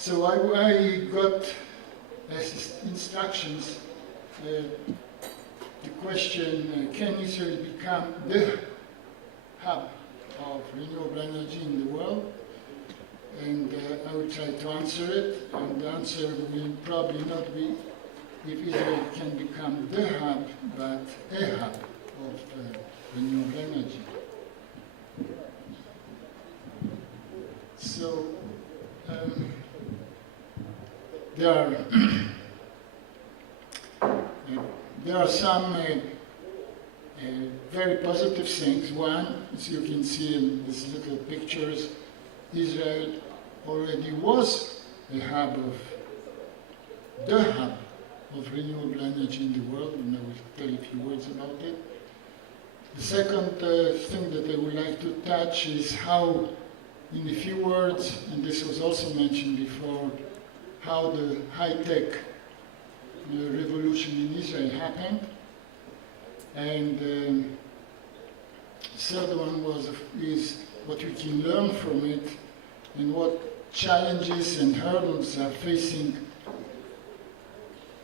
So I got as instructions the question, can Israel become the hub of renewable energy in the world? And I will try to answer it, and the answer will probably not be if Israel can become the hub, but a hub of renewable energy. So there are some very positive things. One, as you can see in these little pictures, Israel already was the hub of renewable energy in the world, and I will tell a few words about it. The second thing that I would like to touch is how, in a few words, and this was also mentioned before, how the high-tech revolution in Israel happened. And the third one is what we can learn from it and what challenges and hurdles are facing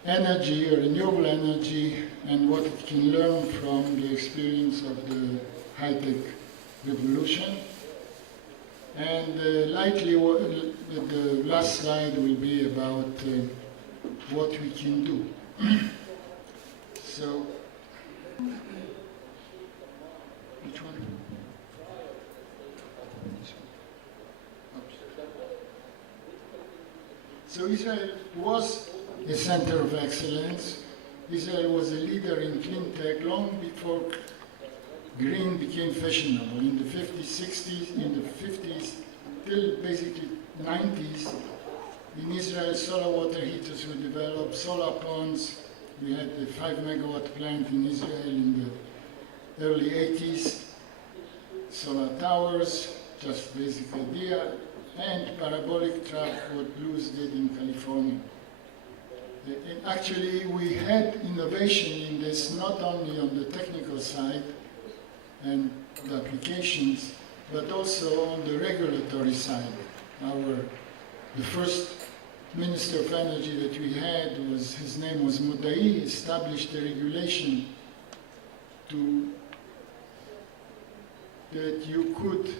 energy, or renewable energy, and what it can learn from the experience of the high-tech revolution. And likely the last slide will be about what we can do. So, which one? So Israel was a center of excellence. Israel was a leader in clean tech long before green became fashionable. In the 50s, 60s, in the 50s, till basically 90s, in Israel, solar water heaters were developed, solar ponds. We had a 5 megawatt plant in Israel in the early 80s, solar towers, just basic idea, and parabolic track, what Blues did in California. And actually, we had innovation in this not only on the technical side and the applications, but also on the regulatory side. The first Minister of Energy that we had his name was Moderator, established a regulation that you could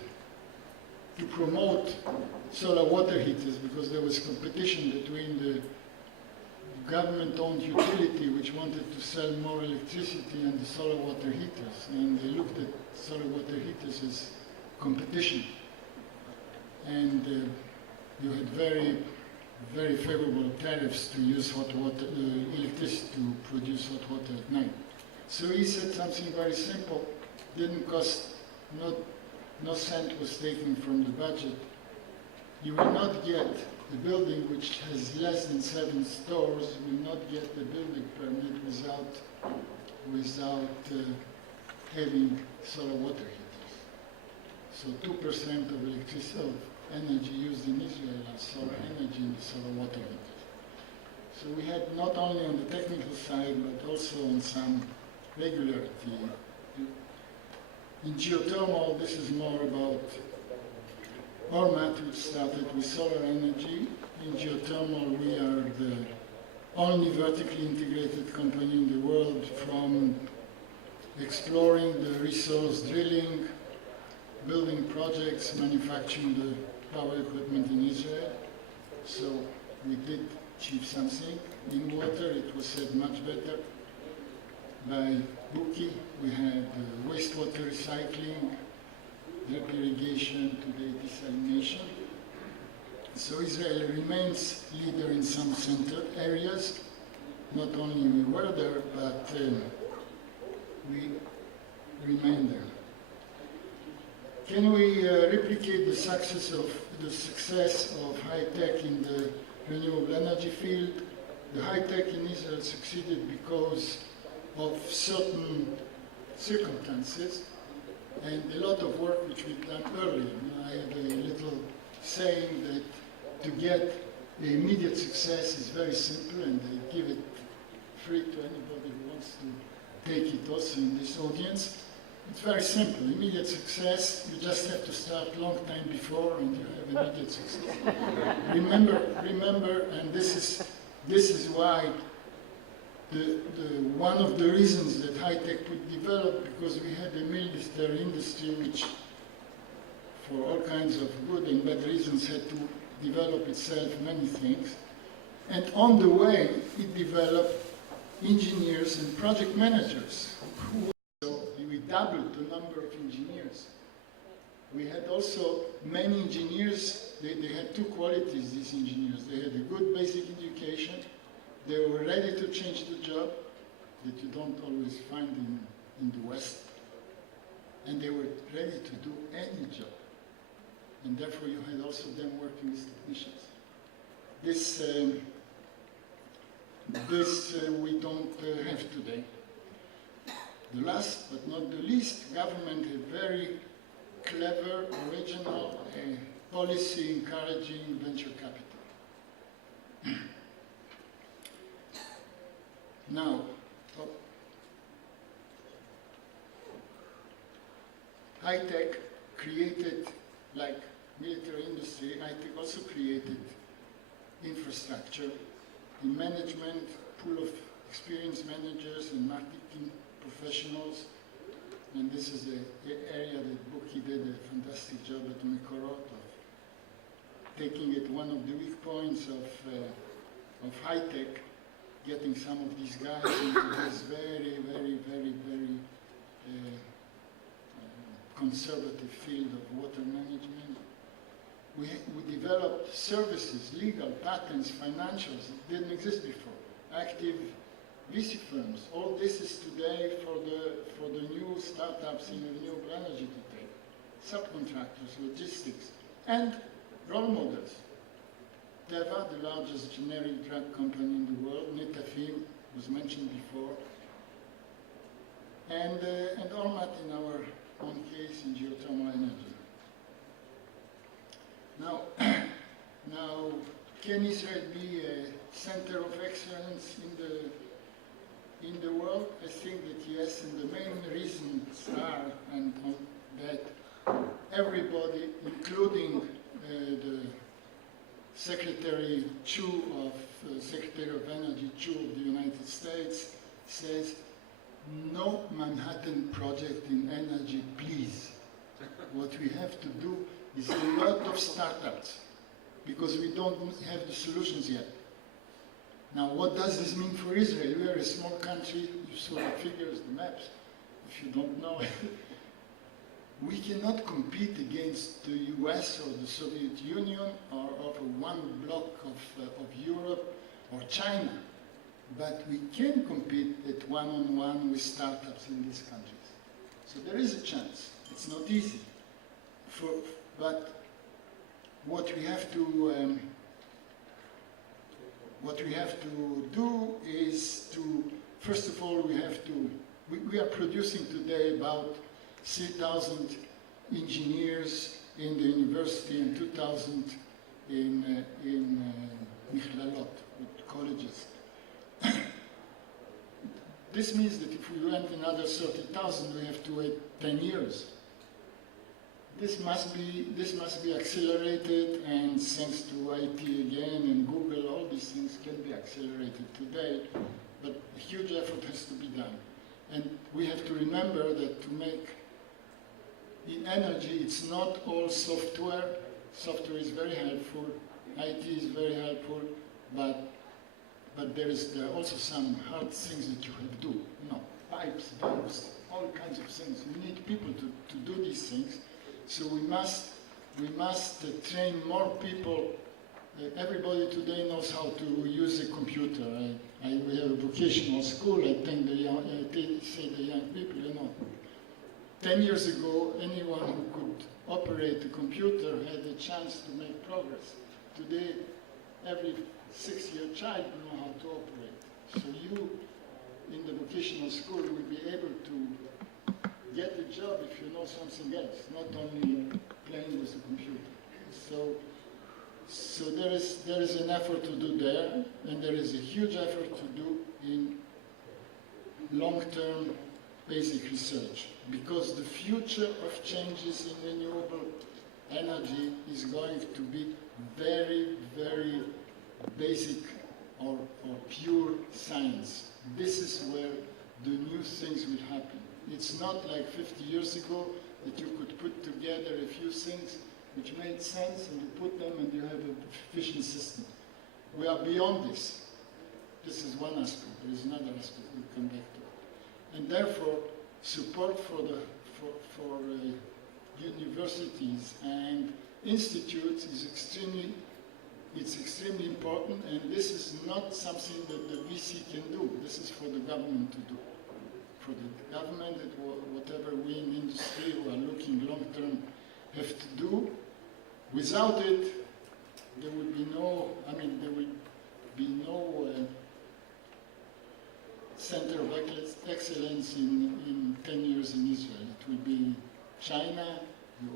to promote solar water heaters, because there was competition between the government-owned utility which wanted to sell more electricity and the solar water heaters, and they looked at solar water heaters as competition. And you had very, very favorable tariffs to use hot water, electricity to produce hot water at night. So he said something very simple, didn't cost, no cent was taken from the budget. You will not get a building which has less than 7 stores, will not get a building permit without having solar water heaters. So 2% of electricity, of energy used in Israel are solar energy in the solar water heaters. So we had not only on the technical side, but also on some regularity. In geothermal, this is more about Ormat, which started with solar energy. In geothermal, we are the only vertically integrated company in the world, from exploring the resource, drilling, building projects, manufacturing the power equipment in Israel. So we did achieve something. In water, it was said much better by Buki. We had wastewater recycling, drip irrigation, today desalination. So Israel remains leader in some center areas. Not only we were there, but we remain there. Can we replicate the success of high tech in the renewable energy field? The high tech in Israel succeeded because of certain circumstances and a lot of work which we've done early. I have a little saying that to get the immediate success is very simple, and I give it free to anybody who wants to take it also in this audience. It's very simple. Immediate success, you just have to start long time before and you have immediate success. remember, and this is why one of the reasons that high-tech could develop, because we had a military industry which, for all kinds of good and bad reasons, had to develop itself many things. And on the way, it developed engineers and project managers. So we doubled the number of engineers. We had also many engineers. They had two qualities, these engineers. They had a good basic education. They were ready to change the job that you don't always find in the West. And they were ready to do any job. And therefore you had also them working as technicians. This we don't have today. The last but not the least, government had very clever, original policy encouraging venture capital. Now, high-tech created, like military industry, high-tech also created infrastructure in management, pool of experienced managers and marketing professionals. And this is the area that Buki did a fantastic job at Mekorot of taking it one of the weak points of high-tech, getting some of these guys into this very, very, very, very conservative field of water management. We developed services, legal, patents, financials that didn't exist before. Active VC firms. All this is today for the new startups in renewable energy today. Subcontractors, logistics, and role models. Teva, the largest generic drug company in the world, Netafim was mentioned before, and Ormat in our own case in geothermal energy. Now, can Israel be a center of excellence in the world? I think that yes, and the main reasons are that everybody, including the Secretary Chu Secretary of Energy Chu of the United States, says, no Manhattan project in energy, please. What we have to do is a lot of startups, because we don't have the solutions yet. Now, what does this mean for Israel? We are a small country. You saw the figures, the maps. If you don't know it, we cannot compete against the US or the Soviet Union or one block of Europe or China. But we can compete at one-on-one with startups in these countries. So there is a chance. It's not easy. But what we have to do is to, first of all, we are producing today about 3,000 engineers in the university and 2,000 in Michlelot, colleges. This means that if we want another 30,000, we have to wait 10 years. This must be accelerated, and thanks to IT again and Google, all these things can be accelerated today, but a huge effort has to be done. And we have to remember that to make, in energy, it's not all software. Software is very helpful, IT is very helpful, but there are also some hard things that you have to do. Pipes, valves, all kinds of things. We need people to do these things. So we must train more people. Everybody today knows how to use a computer. We have a vocational school. I think the young people, 10 years ago, anyone who could operate a computer had a chance to make progress. Today, every 6-year child knows how to operate. So you, in the vocational school, will be able to get a job if you know something else, not only playing with a computer. So there is an effort to do there, and there is a huge effort to do in long-term basic research, because the future of changes in renewable energy is going to be very, very basic or pure science. This is where the new things will happen. It's not like 50 years ago that you could put together a few things which made sense and you put them and you have an efficient system. We are beyond this. This is one aspect. There is another aspect we'll come back to. And therefore, support for universities and institutes is extremely important, and this is not something that the VC can do. This is for the government to do. For the government, whatever we in industry who are looking long term have to do. Without it, there will be no, center of excellence in 10 years in Israel. It will be China,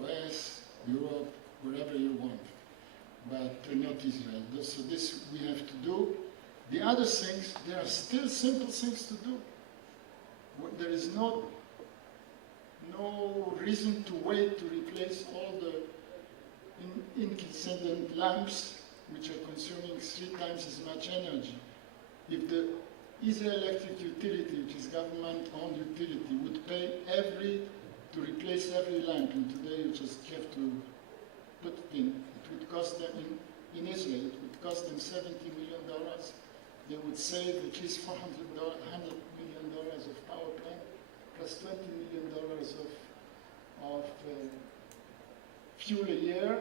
US, Europe, wherever you want, but not Israel. So this we have to do. The other things, there are still simple things to do. There is no reason to wait to replace all the incandescent lamps which are consuming 3 times as much energy. If the Israel Electric Utility, which is government-owned utility, would pay to replace every lamp, and today you just have to put it in, it would cost them, in Israel, it would cost them $70 million. They would save at least $100 million of power plant, plus $20 million of fuel a year,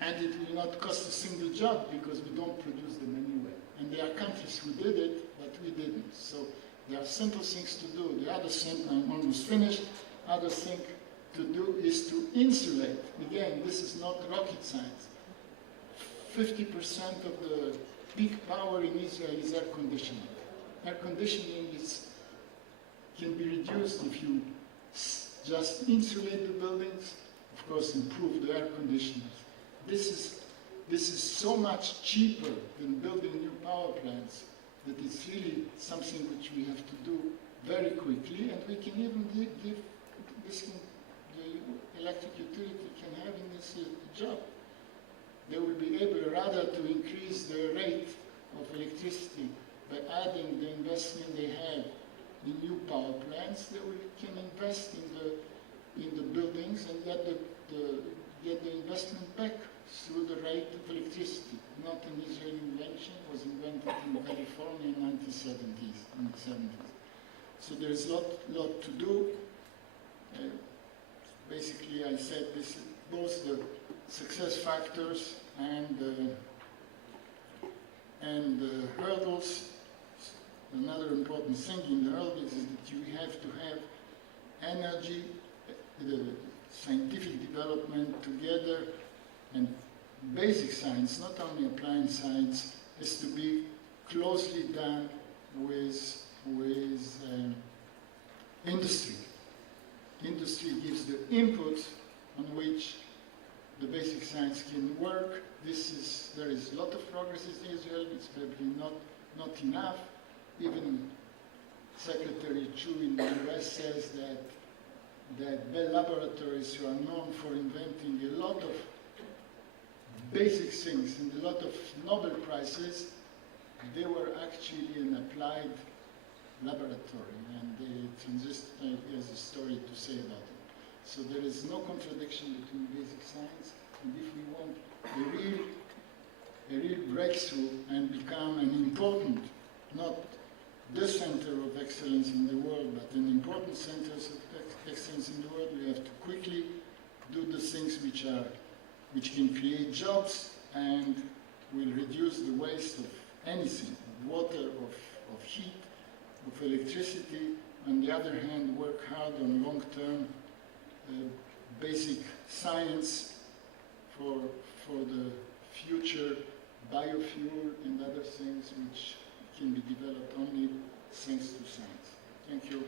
and it will not cost a single job because we don't produce them anyway. And there are countries who did it, but we didn't. So there are simple things to do. The other thing, I'm almost finished, other thing to do is to insulate. Again, this is not rocket science. 50% of the peak power in Israel is air conditioning. Air conditioning can be reduced if you just insulate the buildings, of course improve the air conditioners. This is so much cheaper than building new power plants that it's really something which we have to do very quickly, and we can even give this, the electric utility can have in this job. They will be able rather to increase the rate of electricity by adding the investment they have in new power plants. They can invest in the buildings and get the investment back through the rate of electricity. Not an Israeli invention, it was invented in California in the 70s. So there is a lot to do. Basically, I said this is both the success factors and the hurdles. Another important thing in the hurdles is that you have to have energy, the scientific development together, and basic science, not only applied science, has to be closely done with industry. Industry gives the input on which the basic science can work. There is a lot of progress in Israel. It's probably not enough. Even Secretary Chu in the US says that Bell Laboratories, who are known for inventing a lot of basic things and a lot of Nobel Prizes, they were actually an applied laboratory, and transistor has a story to say about it. So there is no contradiction between basic science, and if we want a real breakthrough and become an important, not the center of excellence in the world, but an important center of excellence in the world, we have to quickly do the things which can create jobs and will reduce the waste of anything, of water, of heat, of electricity. On the other hand, work hard on long-term basic science for the future biofuel and other things which can be developed only thanks to science. Thank you.